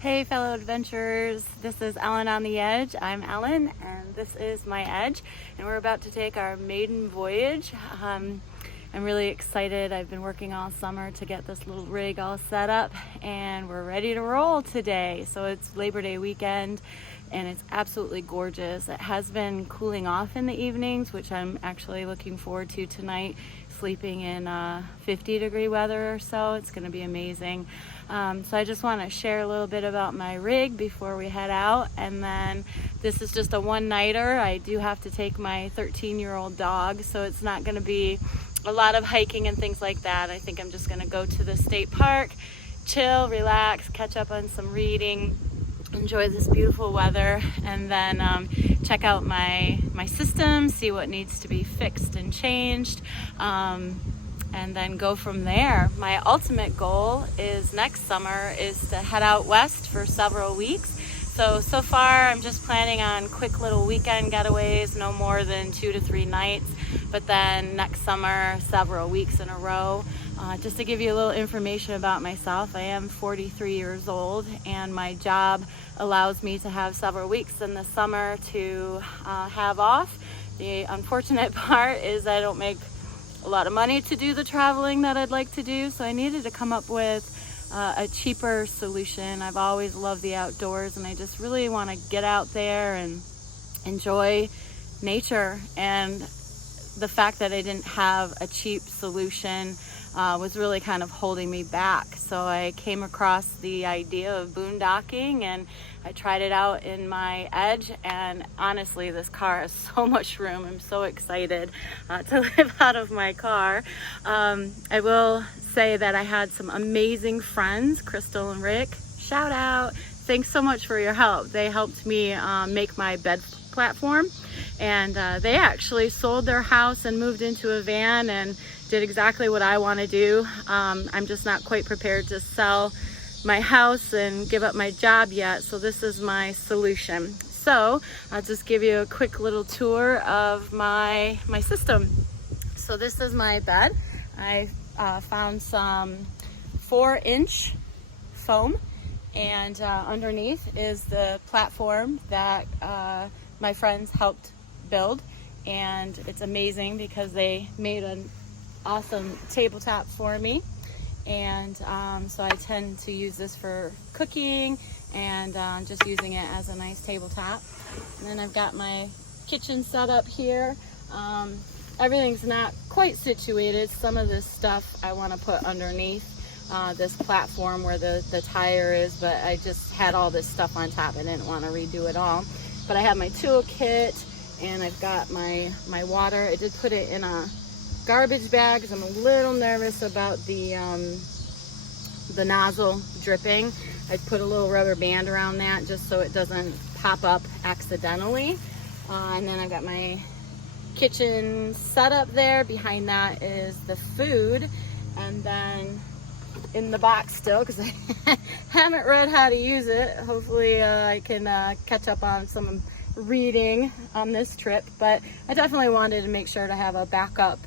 Hey fellow adventurers, this is Ellen on the Edge. I'm Ellen and this is my Edge, and we're about to take our maiden voyage. I'm really excited. I've been working all summer to get this little rig all set up and we're ready to roll today. So it's Labor Day weekend and it's absolutely gorgeous. It has been cooling off in the evenings, which I'm actually looking forward to tonight, sleeping in 50-degree weather or so. It's going to be amazing. So I just want to share a little bit about my rig before we head out, and then this is just a one-nighter. I do have to take my 13-year-old dog, so it's not going to be a lot of hiking and things like that. I think I'm just going to go to the state park, chill, relax, catch up on some reading, enjoy this beautiful weather, and then check out my system, see what needs to be fixed and changed, and then go from there. My ultimate goal is next summer is to head out west for several weeks. So far I'm just planning on quick little weekend getaways, no more than 2 to 3 nights, but then next summer several weeks in a row. Just to give you a little information about myself, I am 43 years old and my job allows me to have several weeks in the summer to have off. The unfortunate part is I don't make a lot of money to do the traveling that I'd like to do, so I needed to come up with a cheaper solution. I've always loved the outdoors and I just really want to get out there and enjoy nature, and the fact that I didn't have a cheap solution was really kind of holding me back. So I came across the idea of boondocking and I tried it out in my Edge, and honestly this car has so much room. I'm so excited to live out of my car. I will say that I had some amazing friends, Crystal and Rick, shout out. Thanks so much for your help. They helped me make my bed platform, and they actually sold their house and moved into a van and did exactly what I want to do. I'm just not quite prepared to sell my house and give up my job yet, so this is my solution. So I'll just give you a quick little tour of my system. So this is my bed. I found some 4-inch foam, and underneath is the platform that my friends helped build, and it's amazing because they made an awesome tabletop for me. And so I tend to use this for cooking and just using it as a nice tabletop. And then I've got my kitchen set up here. Everything's not quite situated. Some of this stuff I want to put underneath this platform where the tire is, but I just had all this stuff on top. I didn't want to redo it all. But I have my toolkit and I've got my water. I did put it in a garbage bag because I'm a little nervous about the nozzle dripping. I put a little rubber band around that just so it doesn't pop up accidentally. And then I've got my kitchen set up there. Behind that is the food, and then in the box still, because I haven't read how to use it. Hopefully I can catch up on some reading on this trip, but I definitely wanted to make sure to have a backup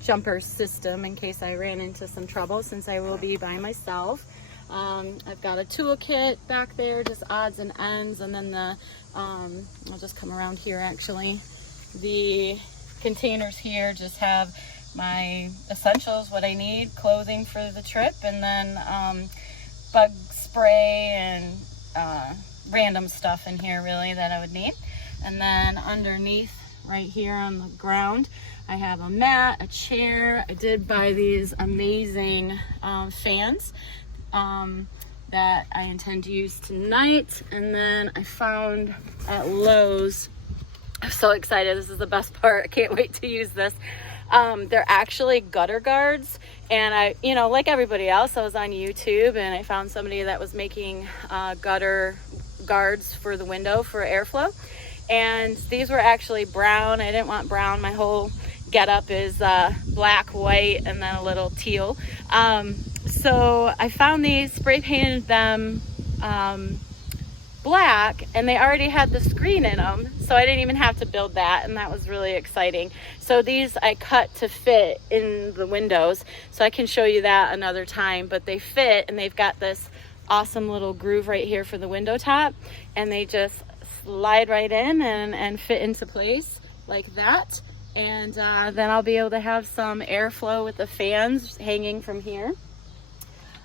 jumper system in case I ran into some trouble, since I will be by myself. I've got a toolkit back there, just odds and ends, and then I'll just come around here actually. The containers here just have my essentials, what I need, clothing for the trip, and then bug spray and random stuff in here really that I would need. And then underneath right here on the ground I have a mat, a chair. I did buy these amazing fans that I intend to use tonight. And then I found at Lowe's, I'm so excited, this is the best part, I can't wait to use this. They're actually gutter guards, and I, like everybody else, I was on YouTube and I found somebody that was making gutter guards for the window for airflow, and these were actually brown. I didn't want brown. My whole getup is black, white, and then a little teal. So I found these, spray painted them black, and they already had the screen in them, so I didn't even have to build that, and that was really exciting. So these I cut to fit in the windows, so I can show you that another time, but they fit, and they've got this awesome little groove right here for the window top, and they just slide right in and fit into place like that. And then I'll be able to have some airflow with the fans hanging from here.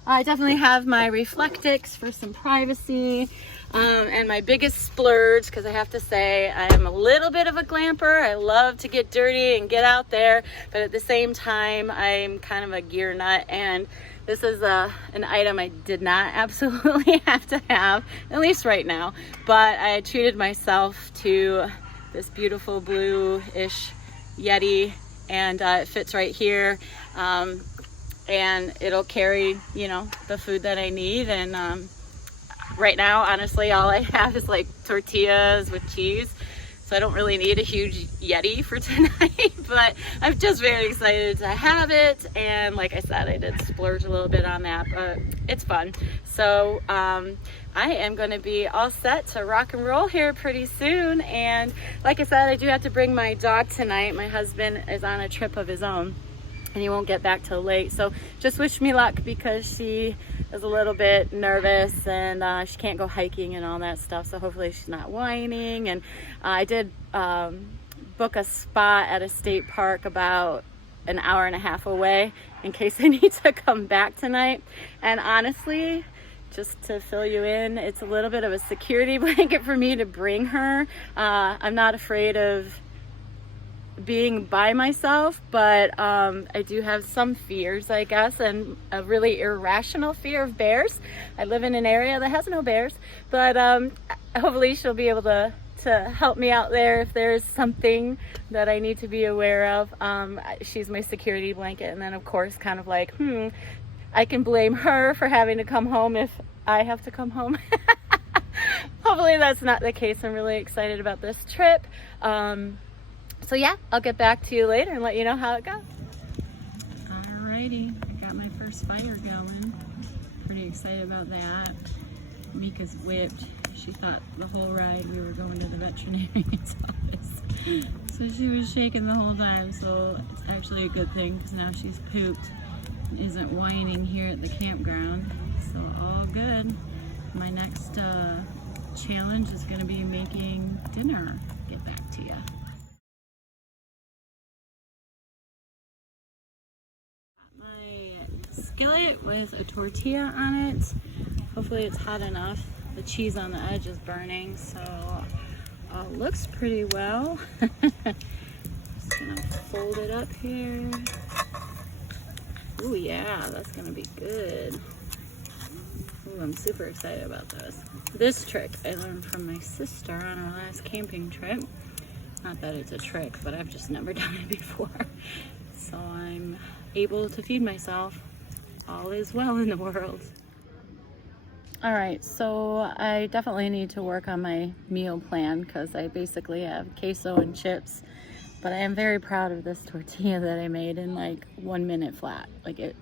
I definitely have my Reflectix for some privacy, and my biggest splurge, because I have to say I am a little bit of a glamper. I love to get dirty and get out there, but at the same time I'm kind of a gear nut, and this is an item I did not absolutely have to have, at least right now, but I treated myself to this beautiful blue-ish Yeti, and it fits right here. And it'll carry, you know, the food that I need. And right now, honestly, all I have is like tortillas with cheese. So I don't really need a huge Yeti for tonight, but I'm just very excited to have it. And like I said, I did splurge a little bit on that, but it's fun. So I am going to be all set to rock and roll here pretty soon. And like I said, I do have to bring my dog tonight. My husband is on a trip of his own, and he won't get back till late. So just wish me luck, because she is a little bit nervous, and she can't go hiking and all that stuff. So hopefully she's not whining. And I did book a spot at a state park about an hour and a half away in case I need to come back tonight. And honestly, just to fill you in, it's a little bit of a security blanket for me to bring her. I'm not afraid of being by myself, but I do have some fears, I guess, and a really irrational fear of bears. I live in an area that has no bears, but hopefully she'll be able to help me out there if there's something that I need to be aware of. She's my security blanket, and then of course kind of like, I can blame her for having to come home if I have to come home. Hopefully that's not the case. I'm really excited about this trip. So yeah, I'll get back to you later and let you know how it goes. Alrighty, I got my first fire going. Pretty excited about that. Mika's whipped. She thought the whole ride we were going to the veterinarian's office. So she was shaking the whole time, so it's actually a good thing, because now she's pooped and isn't whining here at the campground. So all good. My next challenge is going to be making dinner. Get back to you. Skillet with a tortilla on it. Hopefully it's hot enough. The cheese on the edge is burning, so looks pretty well. Just gonna fold it up here. Oh yeah, that's gonna be good. Ooh, I'm super excited about this. This trick I learned from my sister on our last camping trip. Not that it's a trick, but I've just never done it before. So I'm able to feed myself. All is well in the world. All right, so I definitely need to work on my meal plan, because I basically have queso and chips, but I am very proud of this tortilla that I made in like 1 minute flat. Like it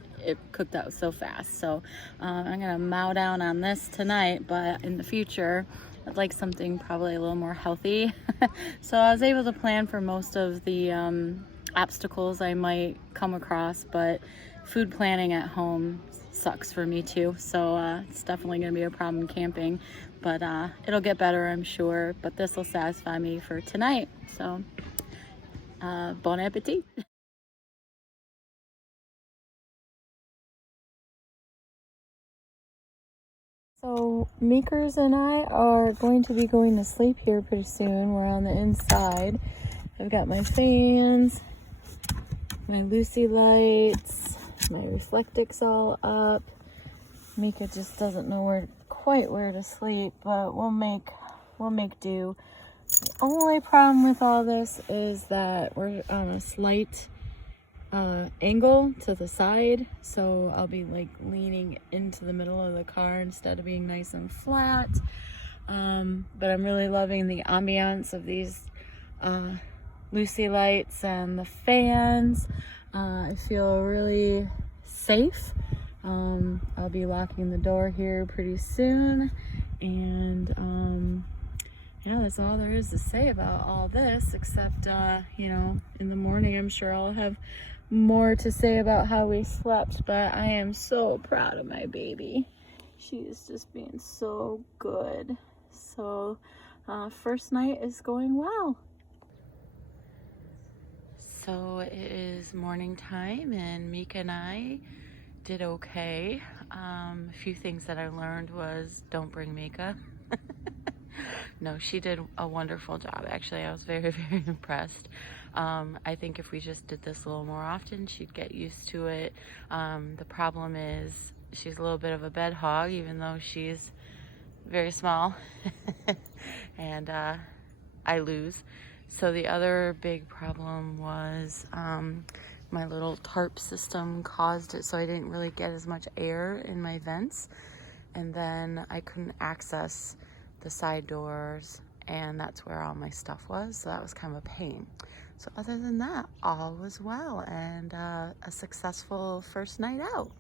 cooked out so fast. So I'm gonna mow down on this tonight, but in the future I'd like something probably a little more healthy. So I was able to plan for most of the obstacles I might come across, but food planning at home sucks for me too. So it's definitely gonna be a problem camping, but it'll get better, I'm sure. But this will satisfy me for tonight. So bon appetit. So Meekers and I are going to be going to sleep here pretty soon. We're on the inside. I've got my fans, my Lucy lights, my Reflectix all up. Mika just doesn't know quite where to sleep, but we'll make do. The only problem with all this is that we're on a slight angle to the side, so I'll be like leaning into the middle of the car instead of being nice and flat. But I'm really loving the ambiance of these Lucy lights and the fans. I feel really safe. I'll be locking the door here pretty soon, and yeah, that's all there is to say about all this, except you know, in the morning I'm sure I'll have more to say about how we slept. But I am so proud of my baby. She is just being so good. So first night is going well. So it is morning time and Mika and I did okay. A few things that I learned was don't bring Mika. No, she did a wonderful job. Actually, I was very, very impressed. I think if we just did this a little more often, she'd get used to it. The problem is she's a little bit of a bed hog, even though she's very small. And I lose. So the other big problem was my little tarp system caused it so I didn't really get as much air in my vents. And then I couldn't access the side doors, and that's where all my stuff was, so that was kind of a pain. So other than that, all was well, and a successful first night out.